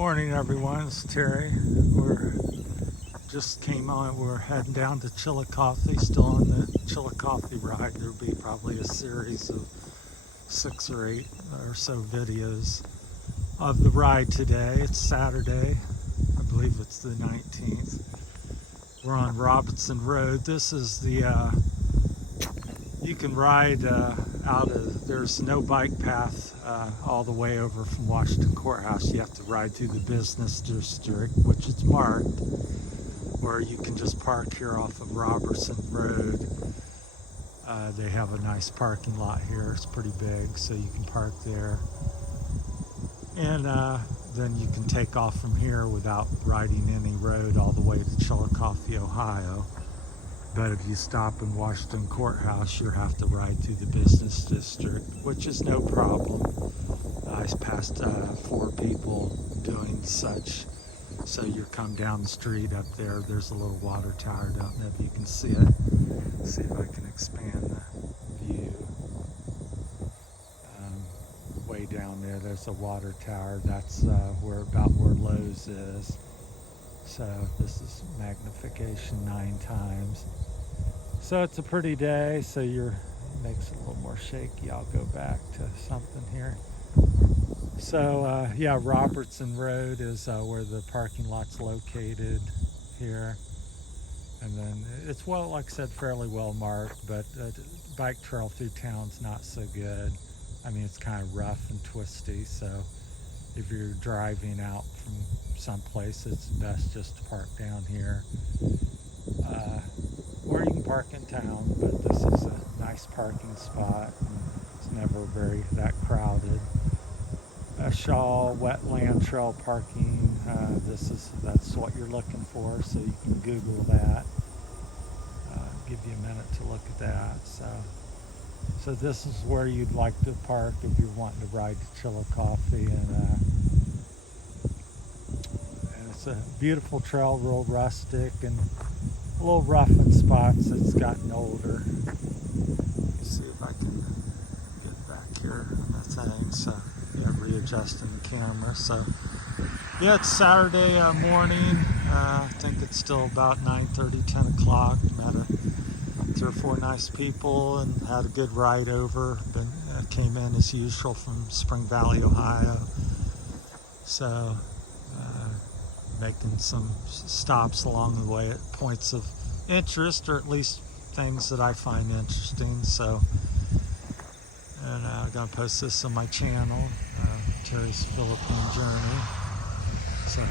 Morning, everyone. It's Terry. We're just came on. We're heading down to Chillicothe. Still on the Chillicothe ride. There'll be probably a series of 6 or 8 or so videos of the ride today. It's Saturday. I believe it's the 19th. We're on Robison Road. This is the you can ride out of, there's no bike path all the way over from Washington Courthouse. You have to ride through the business district, which is marked, or you can just park here off of Robison Road. They have a nice parking lot here. It's pretty big, so you can park there. And then you can take off from here without riding any road all the way to Chillicothe, Ohio. But if you stop in Washington Courthouse, you have to ride through the business district, which is no problem. I passed 4 people doing such. So you come down the street up there, there's a little water tower. Don't know if you can see it. See if I can expand the view. Way down there's a water tower. That's about where Lowe's is. So this is magnification 9 times. So it's a pretty day. So makes it a little more shaky. I'll go back to something here. So yeah, Robertson Road is where the parking lot's located here. And then it's, well, like I said, fairly well marked, but bike trail through town's not so good. I mean, it's kind of rough and twisty, so if you're driving out from someplace, it's best just to park down here. Or you can park in town, but this is a nice parking spot. And it's never that crowded. Shaw wetland trail parking. That's what you're looking for, so you can Google that. Give you a minute to look at that. So this is where you'd like to park if you're wanting to ride to Chillicothe, and it's a beautiful trail, real rustic and a little rough in spots. It's gotten older. Let me see if I can get back here on the thing. So yeah, readjusting the camera. So yeah, it's Saturday morning. I think it's still about 9:30, 10 o'clock. Met 3 or 4 nice people and had a good ride over. Came in as usual from Spring Valley, Ohio. So making some stops along the way at points of interest, or at least things that I find interesting. So, and I'm gonna post this on my channel, Terry's Philippine Journey. So I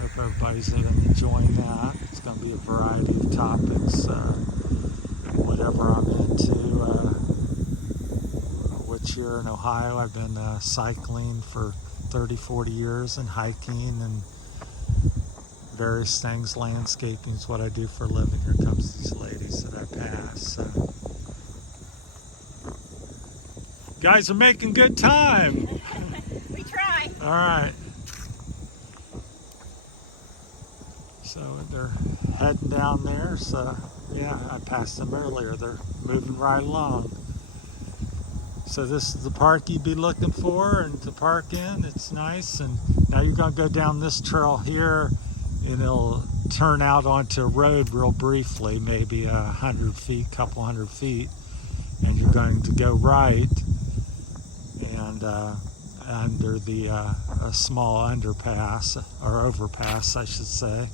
hope everybody's enjoying that. It's gonna be a variety of topics, whatever I'm into. Which here in Ohio, I've been cycling for 30, 40 years and hiking and various things. Landscaping is what I do for a living. Here comes these ladies that I pass. Guys are making good time. We try. All right. So they're heading down there. So yeah, I passed them earlier. They're moving right along. So this is the park you'd be looking for and to park in. It's nice. And now you're going to go down this trail here, and it'll turn out onto a road real briefly, maybe 100 feet, couple hundred feet, and you're going to go right, and under the a small underpass, or overpass I should say,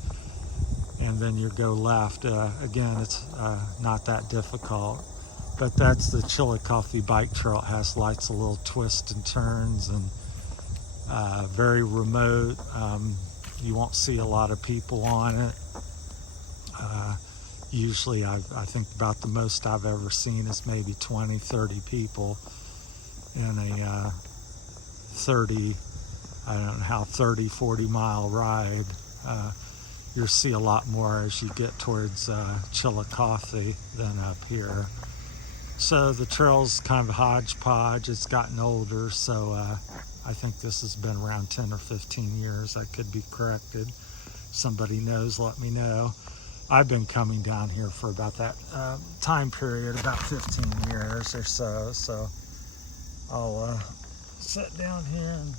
and then you go left. Again, it's not that difficult, but that's the Chillicothe bike trail. It has lots of little twists and turns, and very remote. You won't see a lot of people on it. Usually I think about the most I've ever seen is maybe 20, 30 people in a 30, I don't know how, 30, 40 mile ride. You'll see a lot more as you get towards Chillicothe than up here. So the trail's kind of hodgepodge. It's gotten older, so I think this has been around 10 or 15 years. I could be corrected. Somebody knows, let me know. I've been coming down here for about that time period, about 15 years or so. So I'll sit down here and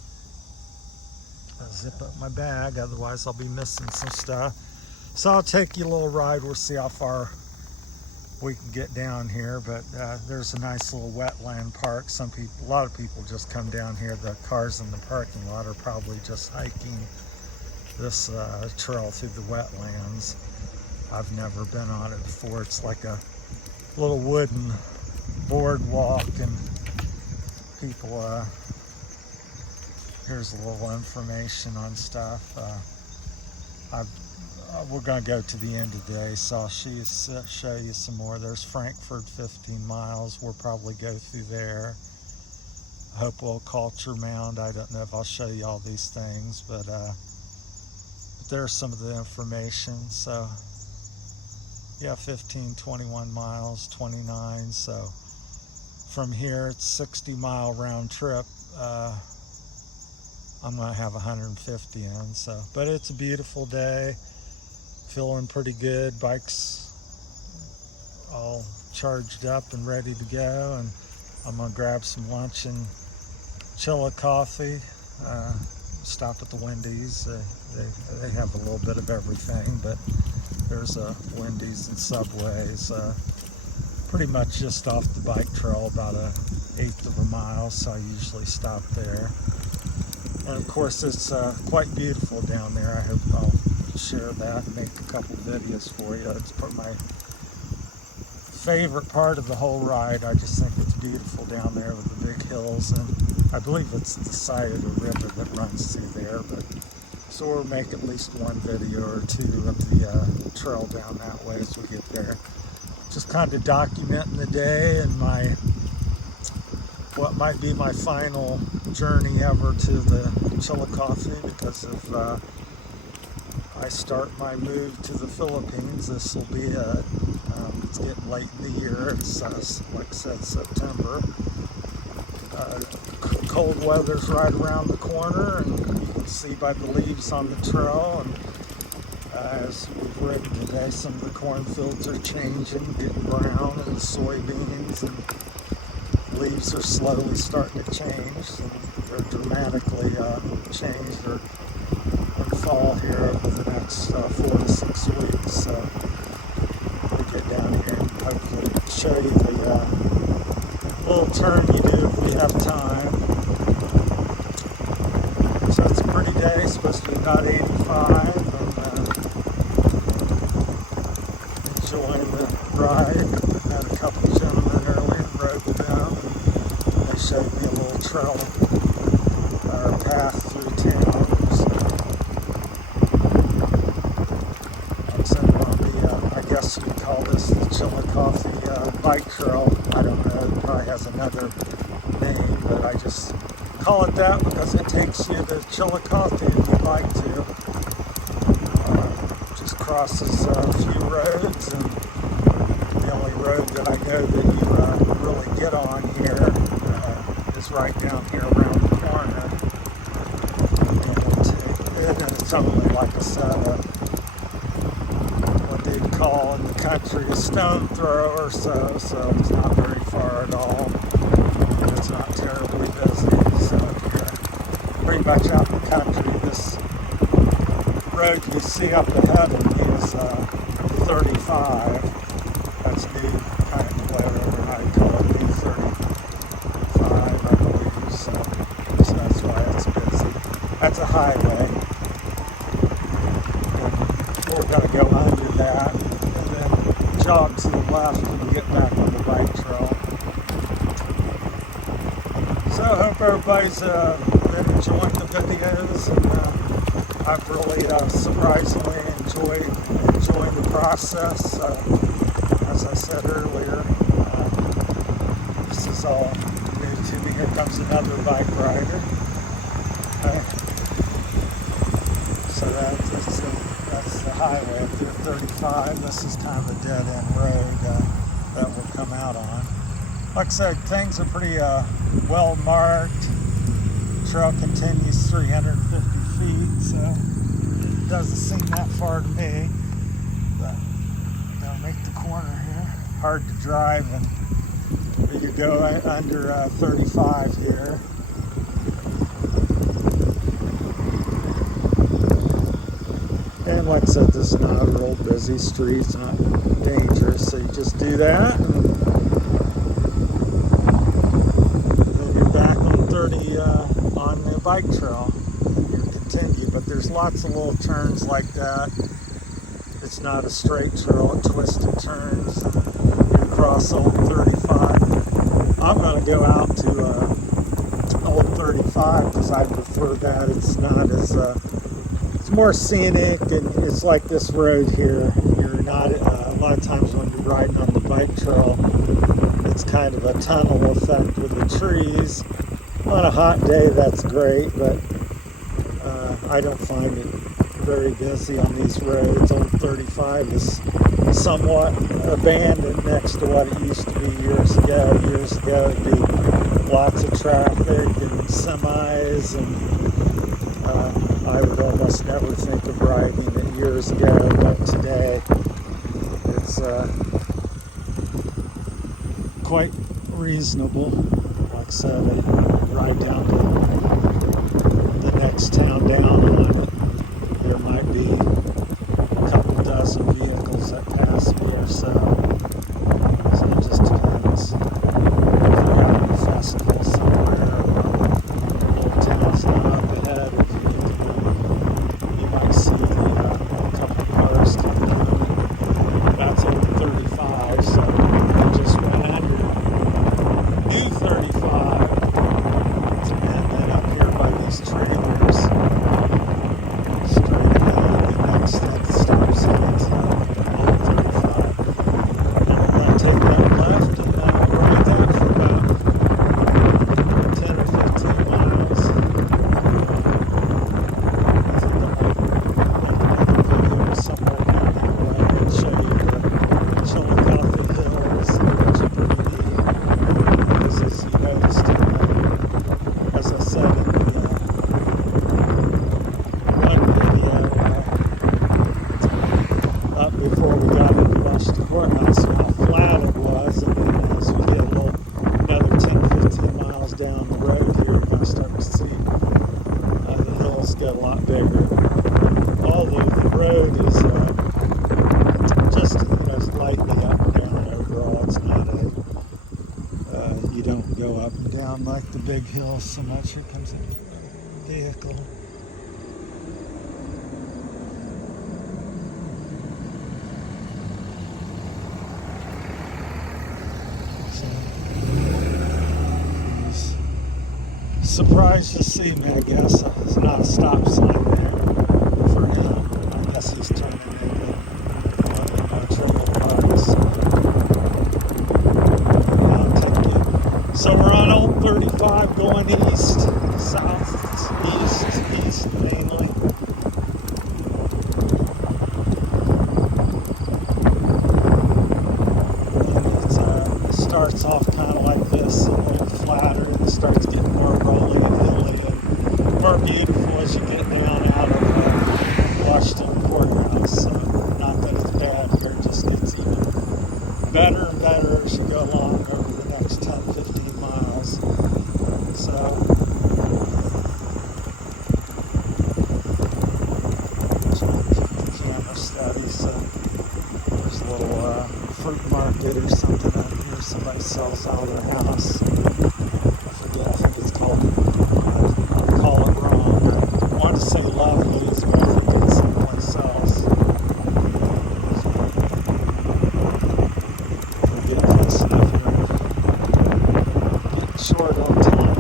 Zip up my bag, otherwise I'll be missing some stuff. So I'll take you a little ride. We'll see how far we can get down here, but there's a nice little wetland park. A lot of people just come down here. The cars in the parking lot are probably just hiking this trail through the wetlands. I've never been on it before. It's like a little wooden boardwalk, and people, here's a little information on stuff. We're going to go to the end of the day, so I'll show you some more. There's Frankfurt, 15 miles. We'll probably go through there. Hopewell Culture Mound. I don't know if I'll show you all these things, but there's some of the information. So yeah, 15, 21 miles, 29. So from here, it's 60-mile round trip. I'm going to have 150 in. So, but it's a beautiful day. Feeling pretty good. Bike's all charged up and ready to go, and I'm gonna grab some lunch in Chillicothe. Stop at the Wendy's. They have a little bit of everything, but there's a Wendy's and Subway's. Pretty much just off the bike trail, about 1/8 of a mile, so I usually stop there. And of course, it's quite beautiful down there. I hope I'll share that and make a couple videos for you. It's my favorite part of the whole ride. I just think it's beautiful down there with the big hills, and I believe it's the side of the river that runs through there. But so we'll make at least one video or two of the trail down that way as we get there. Just kind of documenting the day and what might be my final journey ever to the Chillicothe, because of I start my move to the Philippines. This will be it's getting late in the year. It's like I said, September. Cold weather's right around the corner, and you can see by the leaves on the trail. And as we've ridden today, some of the cornfields are changing, getting brown, and soybeans and leaves are slowly starting to change. And they're dramatically changed. They're fall here over the next 4 to 6 weeks. So we'll get down here and hopefully show you the little turn you do if we have time. So it's a pretty day. It's supposed to be about 85, and enjoying the ride. I had a couple gentlemen earlier, rode with them, and they showed me a little trail or path through town. I guess you call this the Chillicothe bike trail. I don't know, it probably has another name, but I just call it that because it takes you to Chillicothe if you'd like to. Just crosses a few roads, and the only road that I know that you really get on here is right down here around the corner. And it's only, like I said, they'd call in the country a stone throw or so it's not very far at all. It's not terribly busy, so you're pretty much out in the country. This road you see up ahead of me is 35. That's new, kind of whatever I call it, new 35, I believe, so that's why it's busy. That's a highway. We're going to go under that and then jog to the left and get back on the bike trail. So I hope everybody's been enjoying the videos, and I've really surprisingly enjoyed the process. As I said earlier, this is all new to me. Here comes another bike rider. So that's the highway up there, 35. This is kind of a dead-end road that we'll come out on. Like I said, things are pretty well marked. Trail continues 350 feet, so it doesn't seem that far to me. But I'll make the corner here. Hard to drive, and you go under 35 here. And like I said, this is not a real busy street. It's not dangerous. So you just do that. And then you're back on 30 on the bike trail. You continue. But there's lots of little turns like that. It's not a straight trail. It twists and turns. You cross Old 35. I'm going to go out to Old 35 because I prefer that. It's not as it's more scenic, and it's like this road here. You're not a lot of times when you're riding on the bike trail, it's kind of a tunnel effect with the trees. On a hot day, that's great, but I don't find it very busy on these roads. Old 35 is somewhat abandoned next to what it used to be years ago. Years ago, it'd be lots of traffic and semis, and I would almost never think of riding it years ago, but today it's quite reasonable. Like I said, I ride down to the next town down on it. There might be a couple dozen vehicles that pass me or so. So it just depends. If you're having a festival somewhere, or old town's not up ahead of you might see a couple cars coming on it. That's Old 35, so I just went under U35. And then up here by these trailers, straight ahead, the next stop sign's Old 35. And I'm going to take that left and ride that for about 10 or 15 miles. I think I might make another video somewhere down that way and show you the Chillicothe Hills, which are pretty neat. Because as you noticed, as I said in the one video, up before we got into Courthouse, how flat it was, and then as we get another 10 or 15 miles down the road here, you're going to start to see the hills get a lot bigger. Although the road is just lightly up and down overall. It's not you don't go up and down like the big hills so much. Here comes a vehicle. So he's surprised to see me, I guess. There's not a stop sign there for him. I guess he's turning into trouble parks. So we're on Old 35 going east, east mainly. And it starts off kind of like this, a little flatter, and starts getting more rolling and hilly and more beautiful as you get down out of Washington Courthouse. So not that it's bad here, it just gets even better and better as you go along over the next 10, 15 miles. So, trying to keep the camera steady. So, there's a little fruit market or something out here. Somebody sells out of their house. I forget, I think it's called, I'll call it wrong. I want to say Lovely's, but I think it's someplace else. Short on time.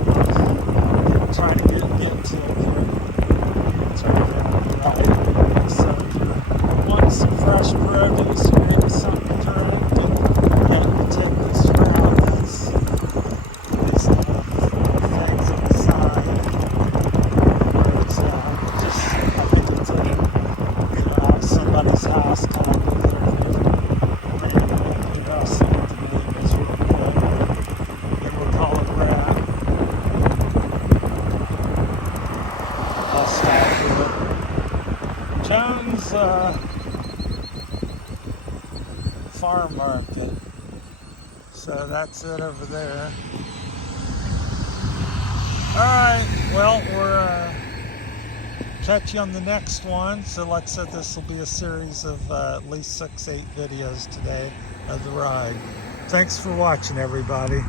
Trying to get to it here. Turn down right. So if you want some fresh produce or maybe something to drink, you take this route. That's these things on the side. Where it's just, I think it's out somebody's house kind of. I'll see what the name is real quick. We'll call it rat. I'll stop here. Jones Farm Market. So that's it over there. Alright, well, we're catch you on the next one. So like I said, this will be a series of at least 6-8 videos today of the ride. Thanks for watching, everybody.